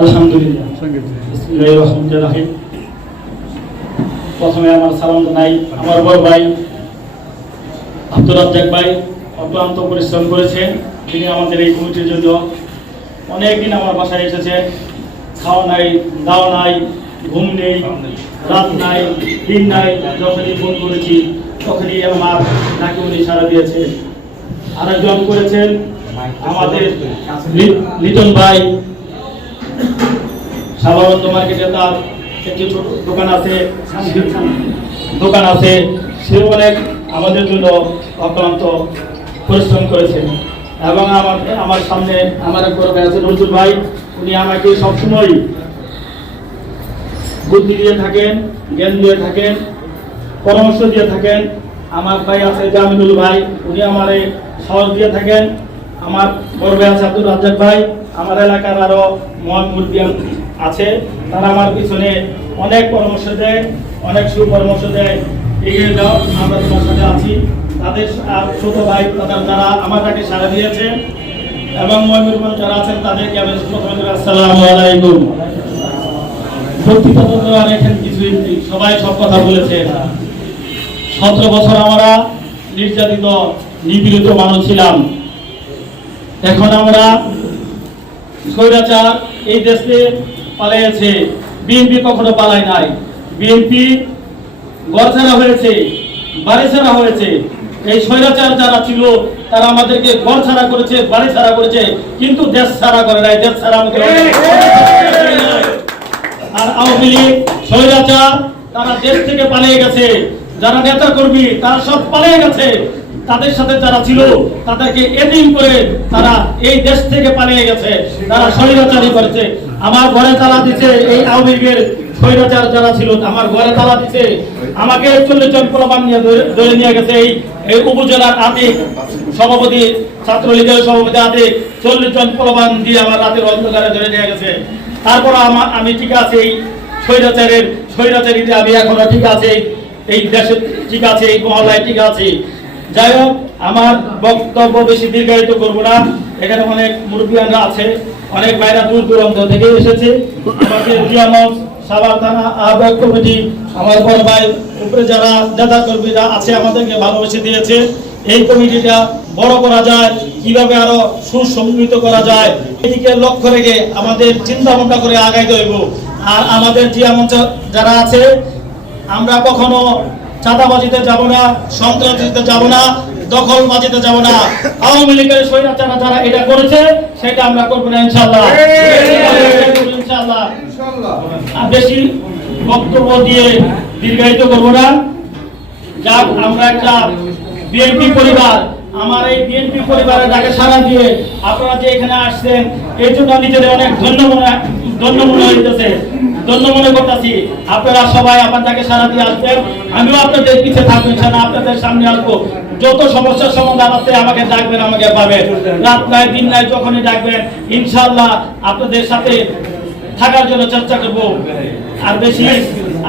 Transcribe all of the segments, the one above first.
আলহামদুলিল্লাহ। প্রথমে আমার সালাম জানাই আমার বড় ভাই আব্দুর রাজ্জাক ভাই অক্লান্ত পরিশ্রম করেছেন। তিনি আমাদের এই কমিটির জন্য অনেক দিন আমার বাসায় এসেছেন। খাওয়া নাই দাওয়া নাই ঘুম নেই রাত নাই দিন নাই যখনই ফোন করেছি তখনই আমার নাকি উনি সারা দিয়েছে। আরেকজন করেছেন আমাদের লিটন ভাই। সাধারণত মার্কেটে তার একটি দোকান আছে দোকান আছে, সে অনেক আমাদের জন্য অক্লান্ত পরিশ্রম করেছেন। এবং আমার আমার সামনে আমার এক বড় আছে, নজরুল ভাই, উনি আমাকে সবসময় বুদ্ধি দিয়ে থাকেন, জ্ঞান দিয়ে থাকেন, পরামর্শ দিয়ে থাকেন। আমার ভাই আছে জামিনুল ভাই, উনি আমারে সহজ দিয়ে থাকেন। আমার বড় ভাই আছে আব্দুল রাজ্জাক ভাই আমার এলাকার আরও মহান মুরব্বিয়ান আছে, তারা আমার পিছনে অনেক পরামর্শ দেয়, অনেক সুপরামর্শ দেয়, এগিয়ে যাও, আমরা তোমার সাথে আছি। তাদের ছোট ভাই, তাদের যারা আমার ডাকে সাড়া দিয়েছে এবং ময়ূরভঞ্জ যারা আছেন, তাদেরকে আমি প্রথমে আসসালামু আলাইকুম। নেই, সবাই সব কথা বলেছে। সতেরো বছর আমরা নির্যাতিত, নিপীড়িত মানুষ ছিলাম। এখন আমরা স্বৈরাচার এই দেশে পালিয়েছে বিএনপি কখনো পালায় নাই। বিএনপি গড়ছাড়া হয়েছে বাড়ি ছাড়া হয়েছে। এই স্বৈরাচার যারা ছিল, তারা আমাদেরকে ঘর ছাড়া করেছে বাড়ি ছাড়া করেছে, কিন্তু দেশ ছাড়া করে নাই। দেশ ছাড়া আর আওয়ামী লীগ, স্বৈরাচার, তারা দেশ থেকে পালিয়ে গেছে। যারা নেতা কর্মী তারা সব পালিয়ে গেছে। তাদের সাথে যারা ছিল তাদেরকে এদিন করে তারা এই দেশ থেকে পালিয়ে গেছে। তারা স্বৈরাচারই করেছে। আমার ঘরে তালা দিছে এই আওয়ামী লীগের স্বৈরাচার যারা ছিল আমার ঘরে তালা দিছে। আমাকে চল্লিশ জন প্রমাণ নিয়ে ধরে- নিয়ে গেছে এই এই উপজেলার আতিক সভাপতি ছাত্রলীগের সভাপতি আতিক। চল্লিশ জন প্রমাণ দিয়ে আমার রাতের অন্ধকারে ধরে নিয়ে গেছে। তারপর আমার আমি ঠিক আছে এই স্বৈরাচারের স্বৈরাচারীতে আমি এখনও ঠিক আছে। এই দেশে ঠিক আছে এই মহল্লায় ঠিক আছে। যাই হোক, আমার বক্তব্য বেশি দীর্ঘায়িত করব না। এখানে অনেক মুরব্বিয়ানরা আছে, অনেক বাইরা দূর দূরান্ত থেকে এসেছে। কমিটি, আমার ভাই যারা আছে, আমাদেরকে ভালোবেসে দিয়েছে। এই কমিটিটা বড় করা যায় করা যায়, এদিকে লক্ষ্য রেখে আমাদের চিন্তা ভাবনা করে আর আমাদের যারা আছে, আমরা কখনো চাঁদাবাজিতে যাব না, সন্ত্রাসীতে যাব না, দখলবাজিতে যাব না। আওয়ামী লীগের স্বৈরাচারা যারা এটা করেছে, সেটা আমরা করব না ইনশাল্লাহ ইনশাল্লাহ বেশি বক্তব্য দিয়ে দীর্ঘায়িত করব না। যাক, আমরা একটা বিএনপি পরিবার, আমার এই বিএনপি পরিবারের ডাকে সারা দিয়ে আপনারা যে এখানে আসছেন এই জন্য নিজেদের অনেক ধন্য মনে ধন্য মনে হইতেছে। ধন্য মনে করতেছি। আপনারা সবাই আমার ডাকে সারা দিয়ে আসবেন। আমিও আপনাদের পিছিয়ে থাকব ইনশাল্লাহ আপনাদের সামনে আসব। যত সমস্যার সমাধান আছে আমাকে ডাকবেন আমাকে পাবেন। রাত নাই দিন নাই যখনই ডাকবেন ইনশাল্লাহ আপনাদের সাথে থাকার জন্য চেষ্টা করব। আর বেশি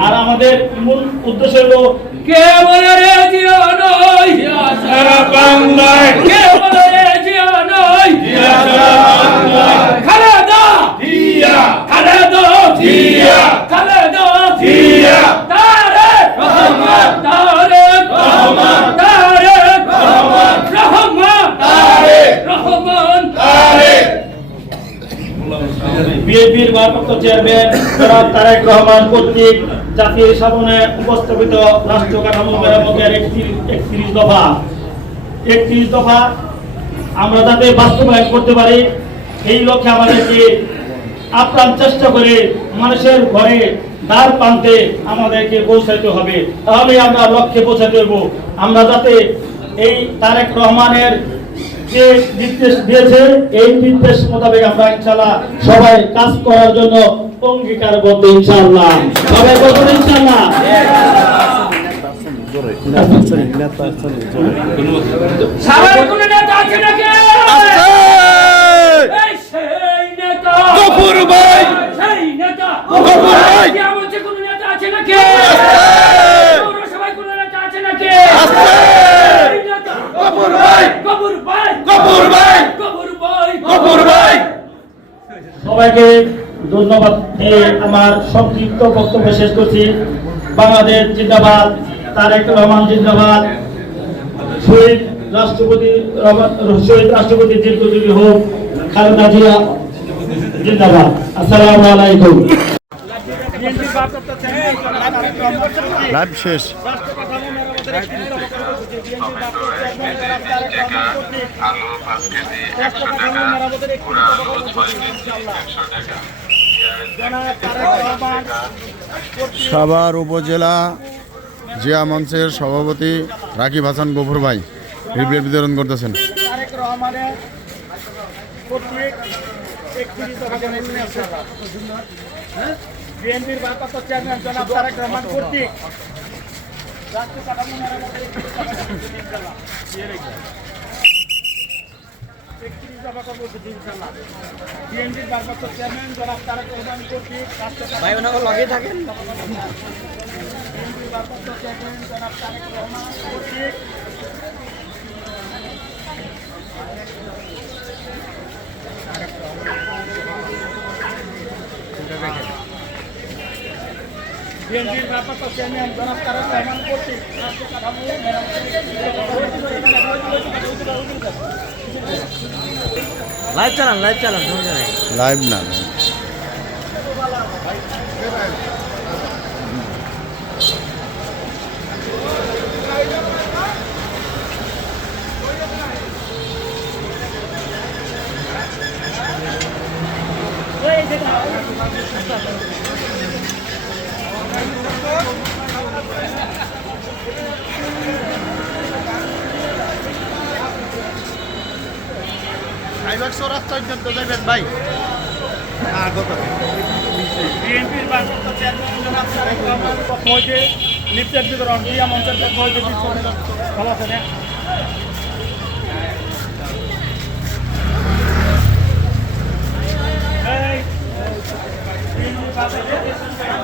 আর আমাদের মূল উদ্দেশ্য হলো কে বলে রে জিও নই সারা বাংলায় কে বলে রে জিও নই খালেদা দিয়া খালেদা জিয়া খালেদা জিয়া তারেক রহমান তারেক রহমান তারেক রহমান রহমান তারেক রহমান তারেক বিএনপির ভারপ্রাপ্ত চেয়ারম্যান, জনাব তারেক রহমান কর্তৃক জাতীয় সামনে উপস্থাপিত রাষ্ট্র কাঠামো মেরামতের একত্রিশ দফা। একত্রিশ দফা আমরা যাতে বাস্তবায়ন করতে পারি এই লক্ষ্যে আমাদেরকে আপ্রাণ চেষ্টা করে মানুষের ঘরে দ্বার প্রান্তে আমাদেরকে পৌঁছাতে হবে। তাহলে আমরা লক্ষ্যে পৌঁছাতে হইব আমরা যাতে এই তারেক রহমানের যে নির্দেশ দিয়েছে এই নির্দেশ মোতাবেক আমরা ইনশাল্লাহ সবাই কাজ করার জন্য অঙ্গীকারবদ্ধ ইনশাল্লাহ সবাই বলবেন ইনশাল্লাহ সবার কোন নেতা আছে নাকি এই সেই নেতা গফুর ভাই সেই নেতা গফুর ভাই কি আমাদের কোন নেতা আছে নাকি পৌরসভায় কোন নেতা আছে নাকি আছে। সেই নেতা গফুর ভাই কবুর ভাই গফুর ভাই কবুর ভাই গফুর ভাই সবাইকে ধন্যবাদ দিয়ে আমার সংক্ষিপ্ত বক্তব্য শেষ করছি। বাংলাদেশ জিন্দাবাদ তারেক রহমান জিন্দাবাদ শহীদ রাষ্ট্রপতি রহমান- শহীদ রাষ্ট্রপতি দীর্ঘজীবী হোক খালেদা জিয়া জিন্দাবাদ। আসসালামু আলাইকুম। লাইভ শেষ। সাভার উপজেলা জিয়া মঞ্চের সভাপতি রাকিব হাসান গফুর ভাই রিপ্লেট বিতরণ করতেছেন। বিএনপির চেয়ারম্যান জনাব তারেক রহমান কর্তৃক রাষ্ট্র কাঠামো মেরামতের একত্রিশ দফা কর্মসূচি ইনশাআল্লাহ। একত্রিশ দফা কর্মসূচি ইনশাআল্লাহ। বিএনপির ভারপ্রাপ্ত চেয়ারম্যান জনাব তারেক রহমান কর্তৃক লাইভ চালান লাইভ চালান লাইভ না বিএনপির ভারপ্রাপ্ত জনাব তারেক রহমান পক্ষ হইতে লিফটের বিতরণ ক্রিয়া মঞ্চের ভালো আছে না এই, বিএনপির